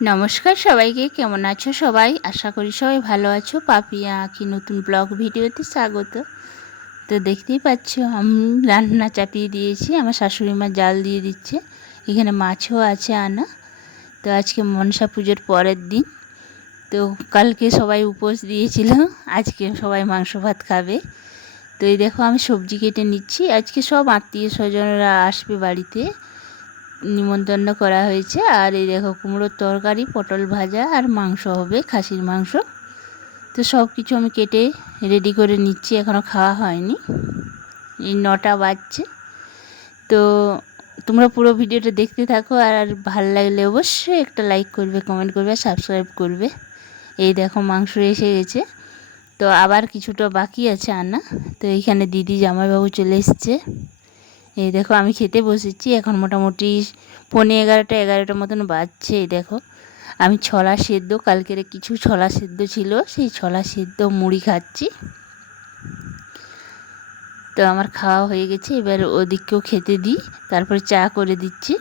নমস্কার সবাইকে, কেমন আছো সবাই? আশা করি সবাই ভালো আছো। পাপিয়া আঁকি নতুন ব্লগ ভিডিওতে স্বাগত। তো দেখতেই পাচ্ছ আমি রান্না চাপিয়ে দিয়েছি, আমার শাশুড়ি মা জাল দিয়ে দিচ্ছে। এখানে মাছও আছে আনা। তো আজকে মনসা পুজোর পরের দিন, তো কালকে সবাই উপোস দিয়েছিল, আজকে সবাই মাংস ভাত খাবে। তো এই দেখো আমি সবজি কেটে নিচ্ছি, আজকে সব আত্মীয় স্বজনরা আসবে বাড়িতে, নিমন্ত্রণ করা হয়েছে। আর এই দেখো কুমড়োর তরকারি, পটল ভাজা আর মাংস হবে, খাসির মাংস। তো সব কিছু আমি কেটে রেডি করে নিচ্ছি, এখনও খাওয়া হয়নি, এই 9টা বাজছে। তো তোমরা পুরো ভিডিওটা দেখতে থাকো, আর ভালো লাগলে অবশ্যই একটা লাইক করবে, কমেন্ট করবে, সাবস্ক্রাইব করবে। এই দেখো মাংস এসে গেছে, তো আবার কিছুটা বাকি আছে আনা। তো এইখানে দিদি জামাইবাবু চলে এসছে। এই দেখো আমি খেতে বসেছি, এখন মোটামুটি 11:30 মতন বাজছে। এই দেখো আমি ছোলা সেদ্ধ, কালকের কিছু ছোলা সেদ্ধ ছিল, সেই ছোলা সেদ্ধ মুড়ি খাচ্ছি। তো আমার খাওয়া হয়ে গেছে, এবার ওদিককেও খেতে দিই, তারপরে চা করে দিচ্ছি।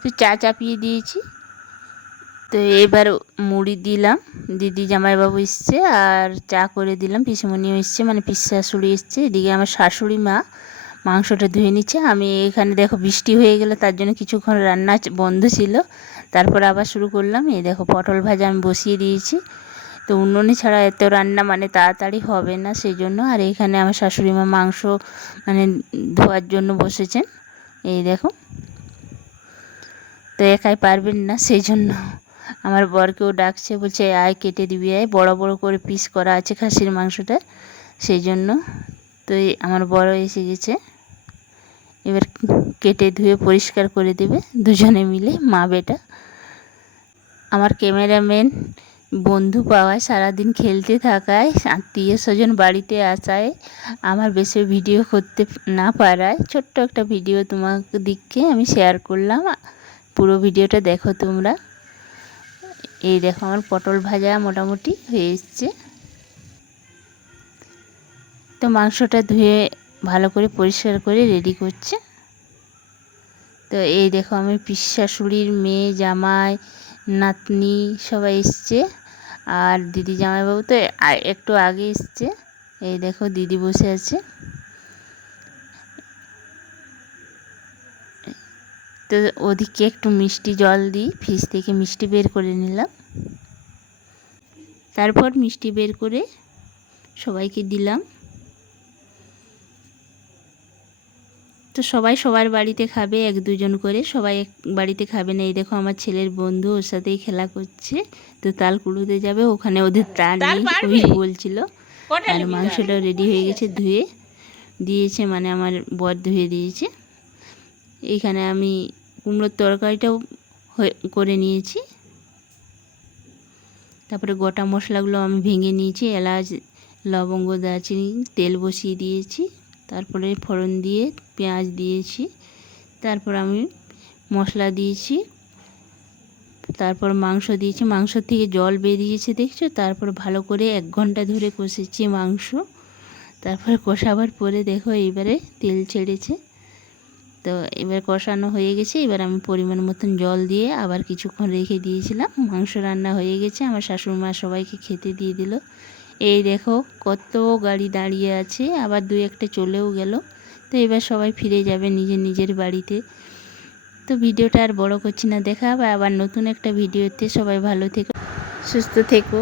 তো চা চাপিয়ে দিয়েছি। তো এবার মুড়ি দিলাম, দিদি জামাইবাবু এসছে, আর চা করে দিলাম। পিসিমণিও এসছে, মানে পিসি শাশুড়ি এসছে। এদিকে আমার শাশুড়ি মা মাংসটা ধুয়ে নিচ্ছে। আমি এখানে দেখো বৃষ্টি হয়ে গেল, তার জন্য কিছুক্ষণ রান্না বন্ধ ছিল, তারপর আবার শুরু করলাম। এই দেখো পটল ভাজা আমি বসিয়ে দিয়েছি। তো উনুনে ছাড়া এত রান্না মানে তাড়াতাড়ি হবে না, সেই জন্য। আর এখানে আমার শাশুড়ি মা মাংস মানে ধোয়ার জন্য বসেছেন। এই দেখো, তো একাই পারবেন না, সেই জন্য আমার বরকেও ডাকছে, বলছে আয় কেটে দিবি, আয়, বড় বড় করে পিস করা আছে খাসির মাংসটা, সেই জন্য। তো আমার বড় এসে গেছে, এবার কেটে ধুয়ে পরিষ্কার করে দেবে দুজনে মিলে, মা বেটা। আমার ক্যামেরাম্যান বন্ধু পাওয়ায়, সারাদিন খেলতে থাকায়, আত্মীয় স্বজন বাড়িতে আসায়, আমার বেশি ভিডিও করতে না পারায় ছোট্ট একটা ভিডিও তোমাকে দিককে আমি শেয়ার করলাম। পুরো ভিডিওটা দেখো তোমরা। এই দেখো আমার পটল ভাজা মোটামুটি হয়ে এসছে। তো মাংসটা ধুয়ে ভালো করে পরিষ্কার করে রেডি করছে। তো এই দেখো আমি পিসি শাশুড়ির মেয়ে, জামাই, নাতনি সবাই এসছে, আর দিদি জামাইবাবু তো একটু আগে এসছে। এই দেখো দিদি বসে আছে। তো ওদিকে একটু মিষ্টি জল দিই, ফ্রিজ থেকে মিষ্টি বের করে নিলাম, তারপর মিষ্টি বের করে সবাইকে দিলাম। তো সবাই সবার বাড়িতে খাবে, 1-2 জন করে, সবাই এক বাড়িতে খাবে না। এই দেখো আমার ছেলের বন্ধু ওর সাথেই খেলা করছে, তো তাল কুড়োতে যাবে, ওখানে ওদের তাল নেই, ওই বলছিল। আর মাংসটাও রেডি হয়ে গেছে, ধুয়ে দিয়েছে, মানে আমার বর ধুয়ে দিয়েছে। এইখানে আমি কুমড়োর তরকারিটাও করে নিয়েছি। তারপরে গোটা মশলাগুলো আমি ভেঙে নিয়েছি, এলাচ, লবঙ্গ, দারচিনি, তেল বসিয়ে দিয়েছি, তারপরে ফোড়ন দিয়ে পেঁয়াজ দিয়েছি, তারপর আমি মশলা দিয়েছি, তারপর মাংস দিয়েছি। মাংস থেকে জল বেরিয়েছে দেখছো। তারপর ভালো করে 1 ঘন্টা ধরে কষেছি মাংস। তারপরে কষাবার পরে দেখো এইবারে তেল ছেড়েছে। তো এবার কষানো হয়ে গেছে, এবার আমি পরিমাণ মতন জল দিয়ে আবার কিছুক্ষণ রেখে দিয়েছিলাম। মাংস রান্না হয়ে গেছে, আমার শাশুড়ি মা সবাইকে খেতে দিয়ে দিল। এই দেখো কত গাড়ি দাঁড়িয়ে আছে, আবার 2-1টা চলেও গেল। তো এবার সবাই ফিরে যাবে নিজের নিজের বাড়িতে। তো ভিডিওটা আর বড় করছি না, দেখা হবে আবার নতুন একটা ভিডিওতে। সবাই ভালো থেকো, সুস্থ থেকো।